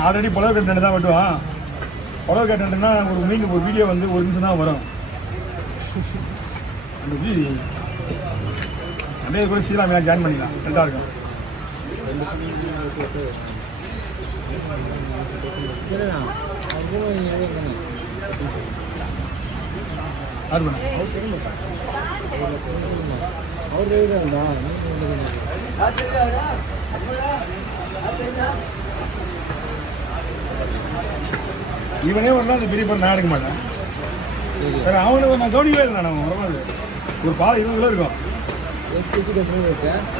Already புடவை கட்டு தான் வெட்டுவான். புடவை கட்டுன்னா ஒரு மீன் ஒரு வீடியோ வந்து 1 நிமிஷம் தான் வரும். அப்படியே கூட சீலாம் ஜாயின் பண்ணிக்கலாம். ரெண்டாக இருக்கும். இவனே வரலாம் அந்த பெரிய பொண்ணு நான் எடுக்க மாட்டேன். அவனுக்கு நான் கவனிக்கவே இல்லை. நான் வரமாது ஒரு பாலை 20 கிலோ இருக்கும்.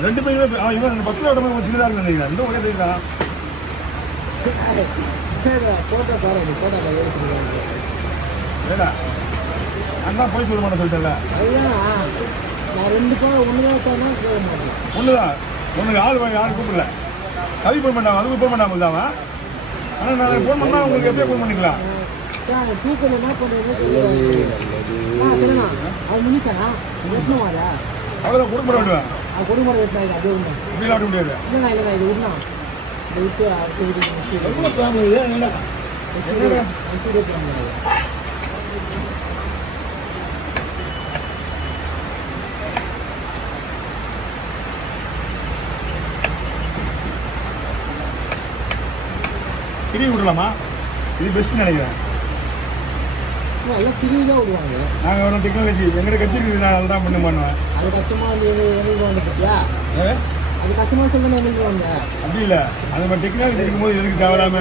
2 பேருமே இவன் 10 கிலோ உடம்பு சின்னதாக இருக்கு நினைக்கிறேன். இன்னும் ஒரே தெரியுதான் அதான் போய் சொல்ல மாட்டேன் சொல்லிட்டேன்ல. ஒண்ணுதான் உனக்கு ஆள் கூப்பிடல. கவி போன் பண்ணாங்க அதுக்கு போன் பண்ணாமல் தான். ஆனால் நான் போன் பண்ணா உங்களுக்கு எப்படியே போன் பண்ணிக்கலாம். அவ்வளோதான் குடும்பம் விடுவேன். முடியாது. திரிவு விடலாமா? இது பெஸ்ட் நினைக்கிறேன். நாங்கள் ஒன்றும் டெக்னாலஜி எங்கிட்ட கட்சி இருக்குது. நான் அதுதான் பண்ணுவேன். அது கஷ்டமாக அது கஷ்டமாக சொல்லுங்க. அப்படி இல்லை அந்த மாதிரி டெக்னாலஜி இருக்கும்போது எதுக்கு தேவையில்லாம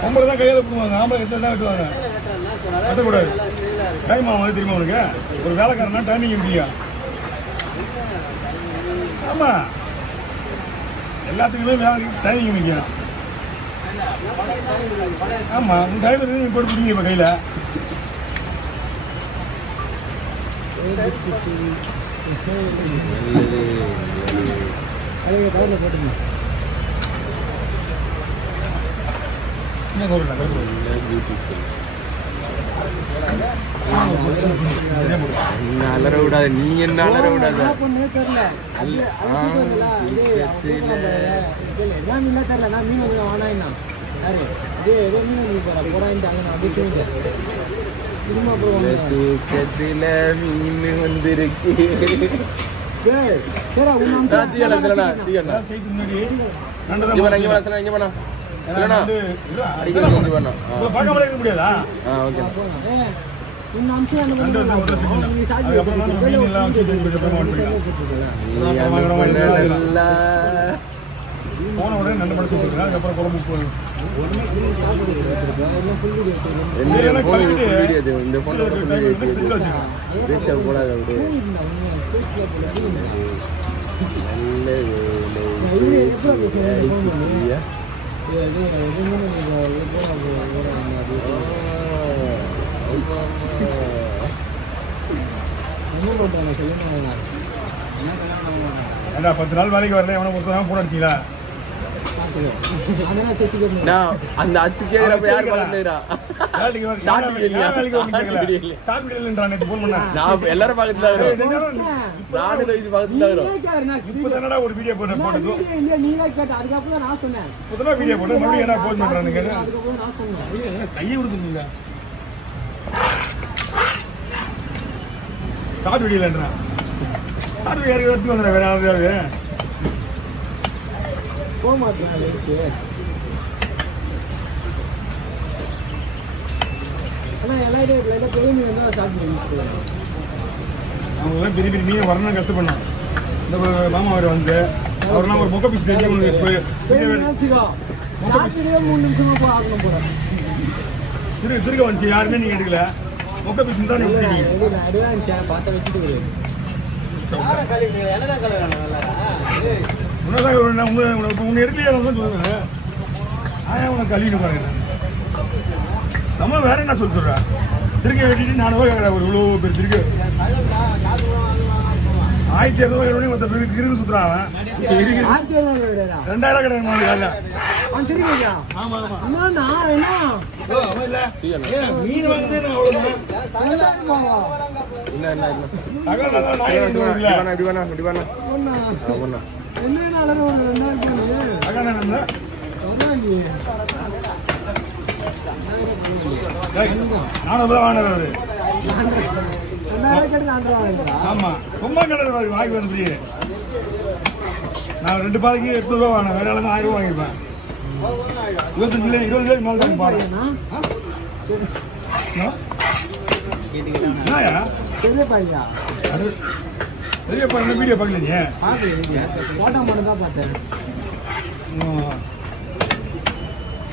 பொம்பளை தான் கையில் போடுவாங்க. ஆம்பளை எத்தனை தான் வெட்டுவாங்க. கட்டக்கூடாது. டைம் ஆகும். தெரியுமா உனக்கு? ஒரு வேலைக்காரனா டைமிங் முடியும். ஆமா எல்லாத்துக்குமே டைமிங் முக்கியம். ஆமா உங்க டைவர் போட்டு பிடிங்க இப்ப கையில. போட்டுங்க அலற விடாது. நீ என்ன அலற விடாது. தூக்கத்துல மீன் வந்திருக்கு. போன உடனே நண்டு படம் சொல்லுங்க. அதுக்கப்புறம் குழம்பு ஏண்டா 10 நாள் வேலைக்கு வரல. எவனை பொறுத்தவரை போட அடிச்சிங்களா? அந்த அச்சு கேக்குறப்ப யார் பக்கத்துல எல்லாரும் பக்கத்துல ஒரு வீடியோ போட்டு வீடியோ போட்டு கையை கொடுத்துருந்தீங்க. ஷார்ட் வீடியோலன்றா ஷார்ட் வீடியோ எடுத்து வந்துடுறேன். வேற யாராவது போக மாட்டேன். அவங்களாம் பெரிய பெரிய மீன் வரணும் கஷ்டப்படணும். இந்த மாமா அவர் வந்து அவரெல்லாம் ஒரு மொக்க பீஸ் தெரிஞ்சு திருக்க வந்துச்சு. யாருமே நீங்க எடுக்கல. மொக்க பீஸ் தான் உன்னை எடுக்கலையா சொல்லுங்க. ஆயா உனக்கு கல்வின்னு பாருங்க. நம்ம வேற என்ன சொல்லிடுறேன். திருக்க வெட்டிட்டு 4 ரூபாய் ஒரு இவ்வளோ பேர் திருக்க 1200 மொத்த கிரிவு சுத்துறான் அவன். 2000 கிடையாது காலைல. ஆமா ஆமா. அவன் இல்ல. மீன் வாங்குதே நான் அவ்வளவுதான். இல்ல சகல நல்லா நாய் இல்ல. இப்படி வேணா அகன என்ன? நானும் வாங்கினது. ஆமா ரொம்ப கடை வாங்கி வந்து நான் 2 பாலைக்கு 800 ரூபா வாங்கினேன். வேற ஆளுங்க 1000 ரூபா வாங்கிப்பேன். 20 மேல தான் பாரு. என்னயா பெரிய பையன் இந்த வீடியோ பார்க்கலீங்க. போட்டோ மட்டும் தான் பார்த்தேன்.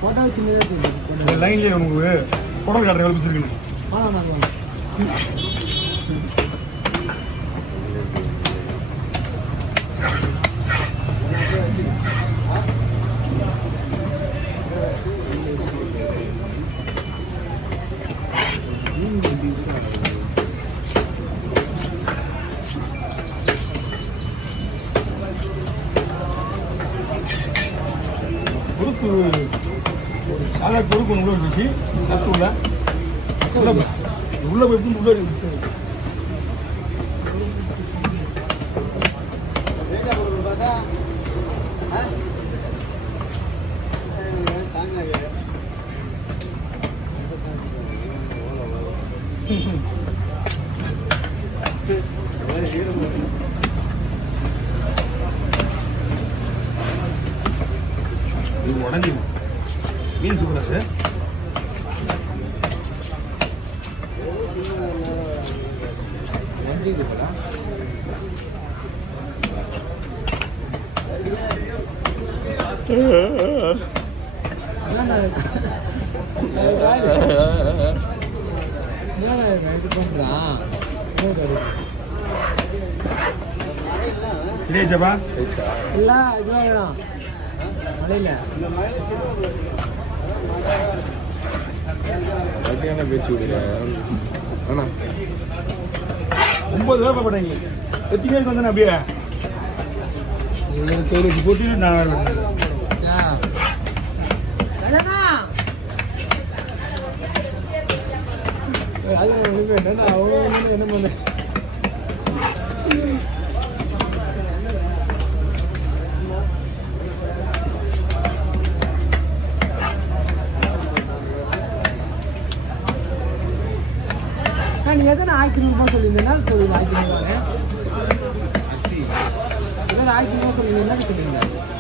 போட்டோ சின்னதாக லைன்லேயே உங்களுக்கு குடல் காட்டுற எவ்வளோ பிடிச்சிருக்கு. பொறுப்பு சாதா பொறுப்பு உள்ள இருந்துச்சு. கற்று உள்ள போய் உள்ள இது உடஞ்சி மீன் சூப்பரா சார். இல்லையாப்பா இல்ல இதுவா வேணும் மழையில பேச்சு விடுங்க. ஆனா 9 ரூபா போட்டாங்க. எத்தனை பேருக்கு வந்தேன் அப்படியே போட்டு நான் என்ன பண்ண நீ எதனா 1000 ரூபாய் சொல்லியிருந்தேன்னா சொல்லி 1000 ரூபாய் 1000 ரூபாய் சொல்லியிருந்தேன் சொல்லியிருந்தேன்